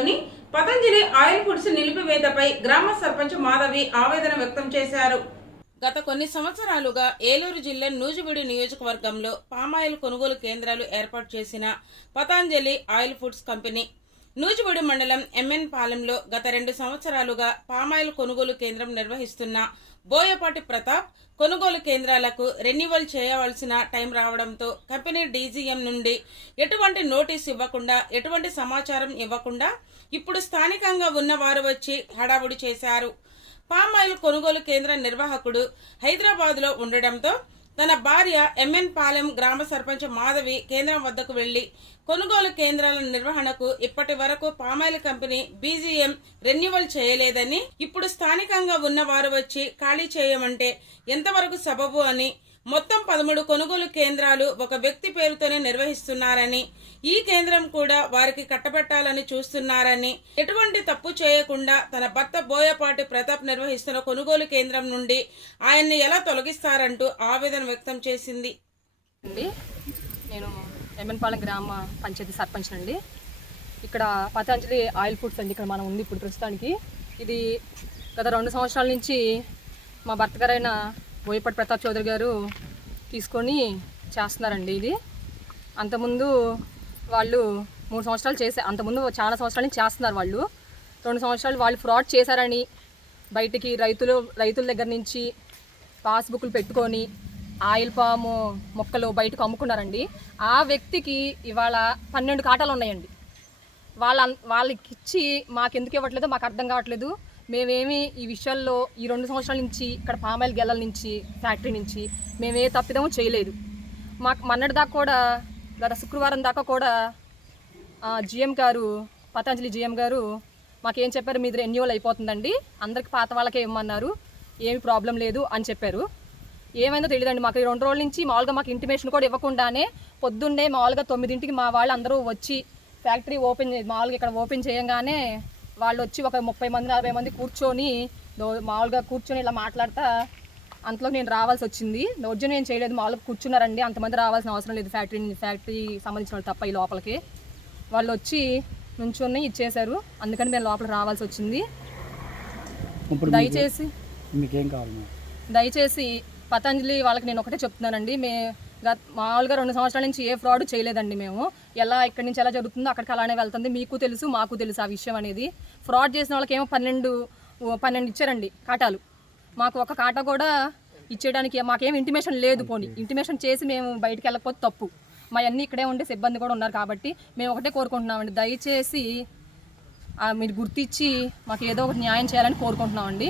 పరిధిలోని Patanjali oil foods నిలిపివేతపై గ్రామ సర్పంచ్ మాధవి ఆవేదన వ్యక్తం చేశారు. గత కొన్ని సంవత్సరాలుగా ఏలూరు జిల్లా నూజివీడు నియోజకవర్గంలో పామాయిల్ కొనుగోలు కేంద్రాలు ఏర్పాటు చేసిన Patanjali oil foods company Nuzvid మండలం ఎంఎన్ పాలెంలో గత 2 సంవత్సరాలుగా పామాయిల్ కొనుగోలు కేంద్రం నిర్వహిస్తున్న బోయపాటి ప్రతాప్ కొనుగోలు కేంద్రాలకు రెన్యువల్ చేయవలసిన టైం రావడంతో కంపెనీ డీజీఎం నుండి ఎటువంటి నోటీస్ ఇవ్వకుండా, ఎటువంటి సమాచారం ఇవ్వకుండా ఇప్పుడు స్థానికంగా ఉన్న వారు వచ్చి హడావుడి చేశారు. పామాయిల్ కొనుగోలు కేంద్ర నిర్వాహకుడు హైదరాబాద్లో ఉండడంతో తన భార్య ఎంఎన్ పాలెం గ్రామ సర్పంచ్ మాధవి కేంద్రం వద్దకు వెళ్లి కొనుగోలు కేంద్రాల నిర్వహణకు ఇప్పటి వరకు పామాయిల్ కంపెనీ బీజీఎం రెన్యువల్ చేయలేదని, ఇప్పుడు స్థానికంగా ఉన్న వారు వచ్చి ఖాళీ చేయమంటే ఎంతవరకు సబబు అని, మొత్తం 13 కొనుగోలు కేంద్రాలు ఒక వ్యక్తి పేరుతోనే నిర్వహిస్తున్నారని, ఈ కేంద్రం కూడా వారికి కట్టబెట్టాలని చూస్తున్నారని, ఎటువంటి తప్పు చేయకుండా తన భర్త బోయపాటి ప్రతాప్ నిర్వహిస్తున్న కొనుగోలు కేంద్రం నుండి ఆయన్ని ఎలా తొలగిస్తారంటూ ఆవేదన వ్యక్తం చేసింది. నేను ఎమ్మెన్పాలెం గ్రామ పంచాయతీ సర్పంచ్ అండి. ఇక్కడ పతంజలి ఆయిల్ ఫుడ్స్ అండి ఇక్కడ మనం ఉంది ఇప్పుడు ప్రస్తుతానికి. ఇది గత 2 సంవత్సరాల నుంచి మా భర్త గారైన బోయపాటి ప్రతాప్ చౌదరి గారు తీసుకొని చేస్తున్నారండి. ఇది అంతకుముందు వాళ్ళు 3 సంవత్సరాలు అంతకుముందు చాలా సంవత్సరాల నుంచి చేస్తున్నారు. వాళ్ళు 2 సంవత్సరాలు వాళ్ళు ఫ్రాడ్ చేశారని బయటికి రైతుల దగ్గర నుంచి పాస్బుక్లు పెట్టుకొని ఆయిల్ పాము మొక్కలు బయటకు అమ్ముకున్నారండి. ఆ వ్యక్తికి ఇవాళ 12 కాటాలు ఉన్నాయండి. వాళ్ళకి ఇచ్చి మాకెందుకు ఇవ్వట్లేదో మాకు అర్థం కావట్లేదు. మేమేమి ఈ విషయాల్లో ఈ 2 సంవత్సరాల నుంచి ఇక్కడ పామాయిల్ గెల్లల నుంచి ఫ్యాక్టరీ నుంచి మేమే తప్పిదమో చేయలేదు. మాకు మొన్నటి దాకా కూడా గత శుక్రవారం దాకా కూడా జిఎం గారు, పతంజలి జిఎం గారు మాకేం చెప్పారు, మీది రెన్యువల్ అయిపోతుందండి, అందరికి పాత వాళ్ళకే ఇవ్వమన్నారు, ఏమి ప్రాబ్లం లేదు అని చెప్పారు. ఏమైందో తెలియదండి. మాకు 2 రోజుల నుంచి మామూలుగా మాకు ఇంటిమేషన్ కూడా ఇవ్వకుండానే పొద్దున్నే మామూలుగా 9ంటికి మా వాళ్ళు అందరూ వచ్చి ఫ్యాక్టరీ మామూలుగా ఇక్కడ ఓపెన్ చేయంగానే వాళ్ళు వచ్చి ఒక 30 మంది 40 మంది కూర్చొని మామూలుగా కూర్చొని ఇలా మాట్లాడతా అంతలో నేను రావాల్సి వచ్చింది. దౌర్జన్యం ఏం చేయలేదు, మామూలుగా కూర్చున్నారండి. అంతమంది రావాల్సిన అవసరం లేదు, ఫ్యాక్టరీ సంబంధించిన వాళ్ళు తప్ప ఈ లోపలికి వాళ్ళు వచ్చి నుంచొని ఇచ్చేశారు. అందుకని మేము లోపల రావాల్సి వచ్చింది. దయచేసి పతంజలి వాళ్ళకి నేను ఒకటే చెప్తున్నానండి, మామూలుగా 2 సంవత్సరాల నుంచి ఏ ఫ్రాడ్ చేయలేదండి. మేము ఇక్కడి నుంచి ఎలా జరుగుతుందో అక్కడికి అలానే వెళ్తుంది. మీకు తెలుసు, మాకు తెలుసు ఆ విషయం అనేది. ఫ్రాడ్ చేసిన వాళ్ళకి ఏమో 12 ఇచ్చారండి కాటాలు. మాకు ఒక కాటా కూడా ఇచ్చేయడానికి మాకేం ఇంటిమేషన్ లేదు. పోనీ ఇంటిమేషన్ చేసి మేము బయటికి వెళ్ళకపోతే తప్పు. మా అన్నీ ఇక్కడే ఉండే సిబ్బంది కూడా ఉన్నారు కాబట్టి మేము ఒకటే కోరుకుంటున్నామండి, దయచేసి మీరు గుర్తించి మాకు ఏదో ఒకటి న్యాయం చేయాలని కోరుకుంటున్నామండి.